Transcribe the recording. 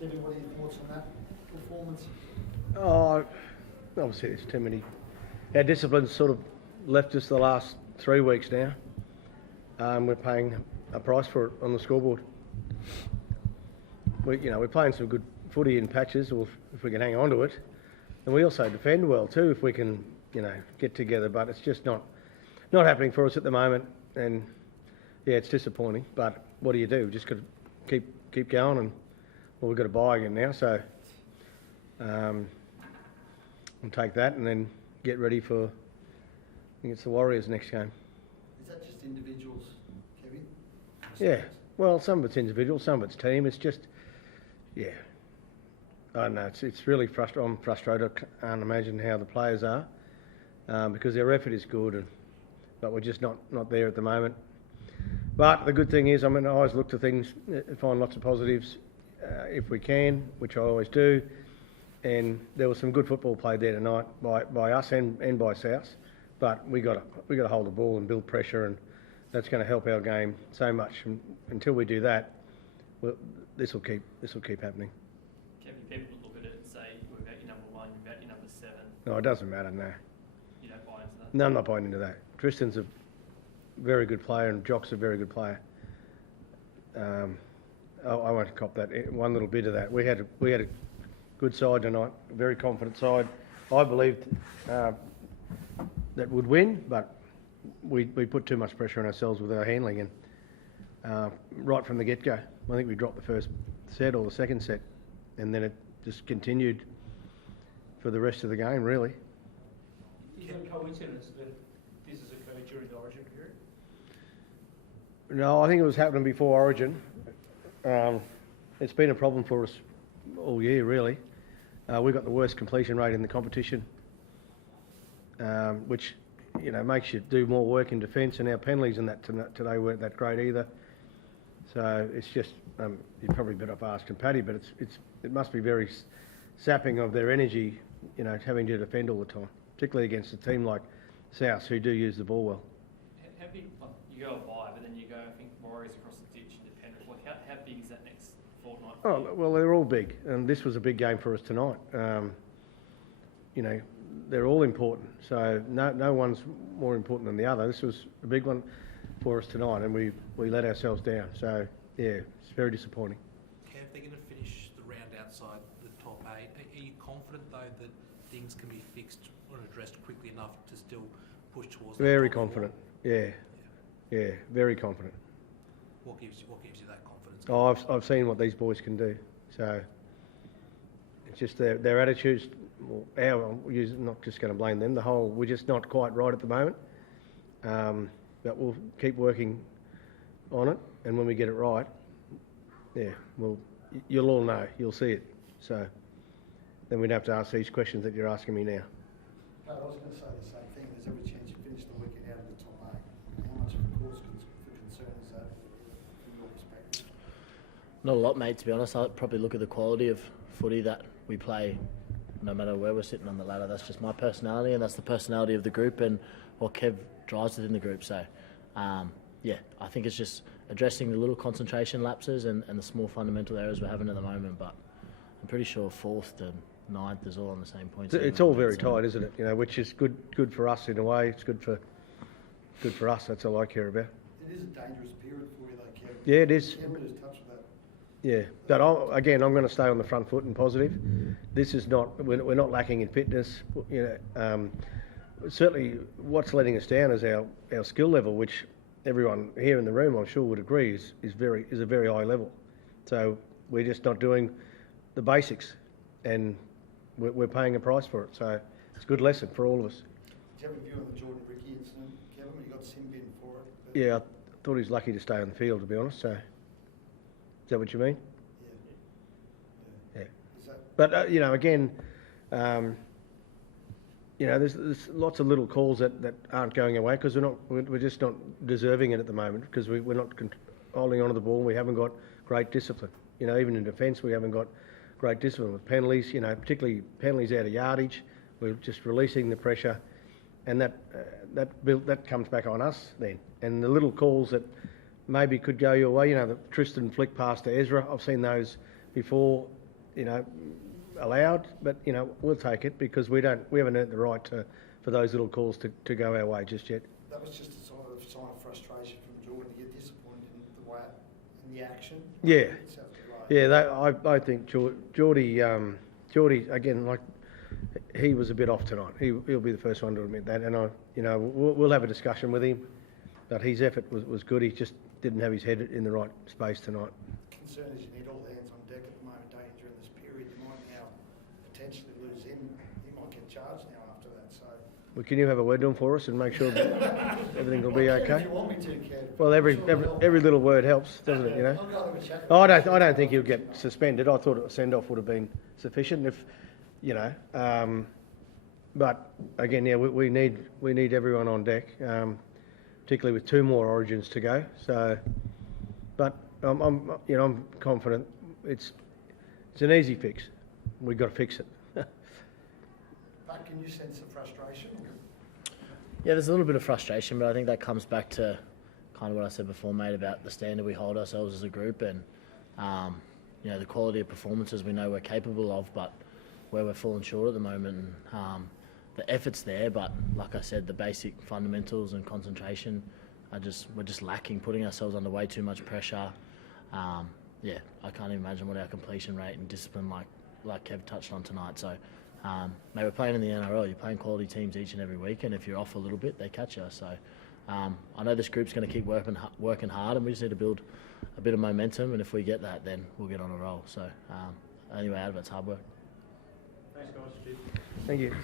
Kevvie, what are your thoughts on that performance? Oh, obviously there's too many. Our discipline's sort of left us the last 3 weeks now. We're paying a price for it on the scoreboard. We're playing some good footy in patches, or if we can hang on to it, and we also defend well too if we can, get together. But it's just not happening for us at the moment, and yeah, it's disappointing. But what do? We've just got to keep going, and we've got to buy again now. So we'll take that and then get ready for. I think it's the Warriors next game. Is that just individuals, Kevvie? Yeah. Well, some of it's individual, some of it's team. It's just, yeah. I don't know. It's really frustrating. I'm frustrated. I can't imagine how the players are because their effort is good, but we're just not there at the moment. But the good thing is, I always look to things, find lots of positives if we can, which I always do. And there was some good football played there tonight by us and by South. But we got to hold the ball and build pressure, and that's going to help our game so much. And until we do that, this will keep happening. Kevvie, people look at it and say, "We're about your number 1, you're about your number 7." No, it doesn't matter. No. You don't buy into that. No, I'm not buying into that. Tristan's a very good player, and Jock's a very good player. I won't cop that one little bit of that. We had a good side tonight, a very confident side. I believed that would win, but we put too much pressure on ourselves with our handling, and right from the get-go. I think we dropped the first set or the second set, and then it just continued for the rest of the game, really. Is it a coincidence that this has occurred during the Origin period? No, I think it was happening before Origin. It's been a problem for us all year, really. We've got the worst completion rate in the competition, which makes you do more work in defence, and our penalties in that today weren't that great either. So it's just you'd probably better off asking Paddy, but it must be very sapping of their energy, having to defend all the time, particularly against a team like South who do use the ball well. How big? You go a bye, but then you go, I think, Warriors across the ditch, independent. How big is that next fortnight? Oh well, they're all big, and this was a big game for us tonight. They're all important, so no one's more important than the other. This was a big one for us tonight, and we let ourselves down. So yeah, it's very disappointing. Kev, they're going to finish the round outside the top 8. Are you confident though that things can be fixed or addressed quickly enough to still push towards? Very confident. Yeah, very confident. What gives you that confidence? Oh, I've seen what these boys can do. So it's just their attitudes. Well, we're not just going to blame them. We're just not quite right at the moment. But we'll keep working on it, and when we get it right, you'll all know. You'll see it. So then we'd have to ask these questions that you're asking me now. Pat, I was going to say the same thing. There's every chance you finish the weekend out of the top 8. How much of a cause for concern is that from your perspective? Not a lot, mate, to be honest. I'd probably look at the quality of footy that we play no matter where we're sitting on the ladder. That's just my personality, and that's the personality of the group and what Kev drives within the group. So, I think it's just addressing the little concentration lapses and the small fundamental errors we're having at the moment. But I'm pretty sure 4th to 9th is all on the same points. It's all very tight, isn't it? Which is good for us in a way. It's good for us. That's all I care about. It is a dangerous period for you, though, Kev. Yeah, it is. Everyone has touched with that. Yeah, but I'm going to stay on the front foot and positive. This is not. We're not lacking in fitness. Certainly, what's letting us down is our skill level, which everyone here in the room, I'm sure, would agree is a very high level. So we're just not doing the basics, and we're paying a price for it. So it's a good lesson for all of us. Do you have a view on the Jordan Ricky incident, Kevin? You got sin bin for it. Yeah, I thought he was lucky to stay on the field, to be honest. So is that what you mean? Yeah. Is that... But again. There's lots of little calls that aren't going away because we're just not deserving it at the moment because we're not holding on to the ball. We haven't got great discipline. Even in defence, we haven't got great discipline with penalties. Particularly penalties out of yardage. We're just releasing the pressure, and that comes back on us then. And the little calls that maybe could go your way. The Tristan flick pass to Ezra. I've seen those before. allowed, but we'll take it because we haven't earned the right for those little calls to go our way just yet. That was just a sort of sign of frustration from Jordan to get disappointed in the action. Yeah. It sounds like. Yeah, I think Geordie again, like he was a bit off tonight. He'll be the first one to admit that, and we'll have a discussion with him. But his effort was good. He just didn't have his head in the right space tonight. Concern is you need all hands on deck at the moment, don't you, during this period. You might now potentially lose him. He might get charged now after that. So. Well, can you have a word to him for us and make sure that everything will be okay? If you want me to, Kev. Well, every little word helps, doesn't it? I'll go have a chat. I don't think he'll get suspended. I thought a send off would have been sufficient if, but again, we need everyone on deck, particularly with 2 more Origins to go. So, but I'm confident it's an easy fix. We've got to fix it. Pat, can you sense the frustration? Yeah, there's a little bit of frustration, but I think that comes back to kind of what I said before, mate, about the standard we hold ourselves as a group and, the quality of performances we know we're capable of, but where we're falling short at the moment. And, the effort's there, but like I said, the basic fundamentals and concentration we're just lacking, putting ourselves under way too much pressure. I can't even imagine what our completion rate and discipline like Kev touched on tonight. So, mate, we're playing in the NRL. You're playing quality teams each and every week, and if you're off a little bit, they catch you. So, I know this group's going to keep working hard, and we just need to build a bit of momentum. And if we get that, then we'll get on a roll. So, only way out of it's hard work. Thanks, guys. Thank you.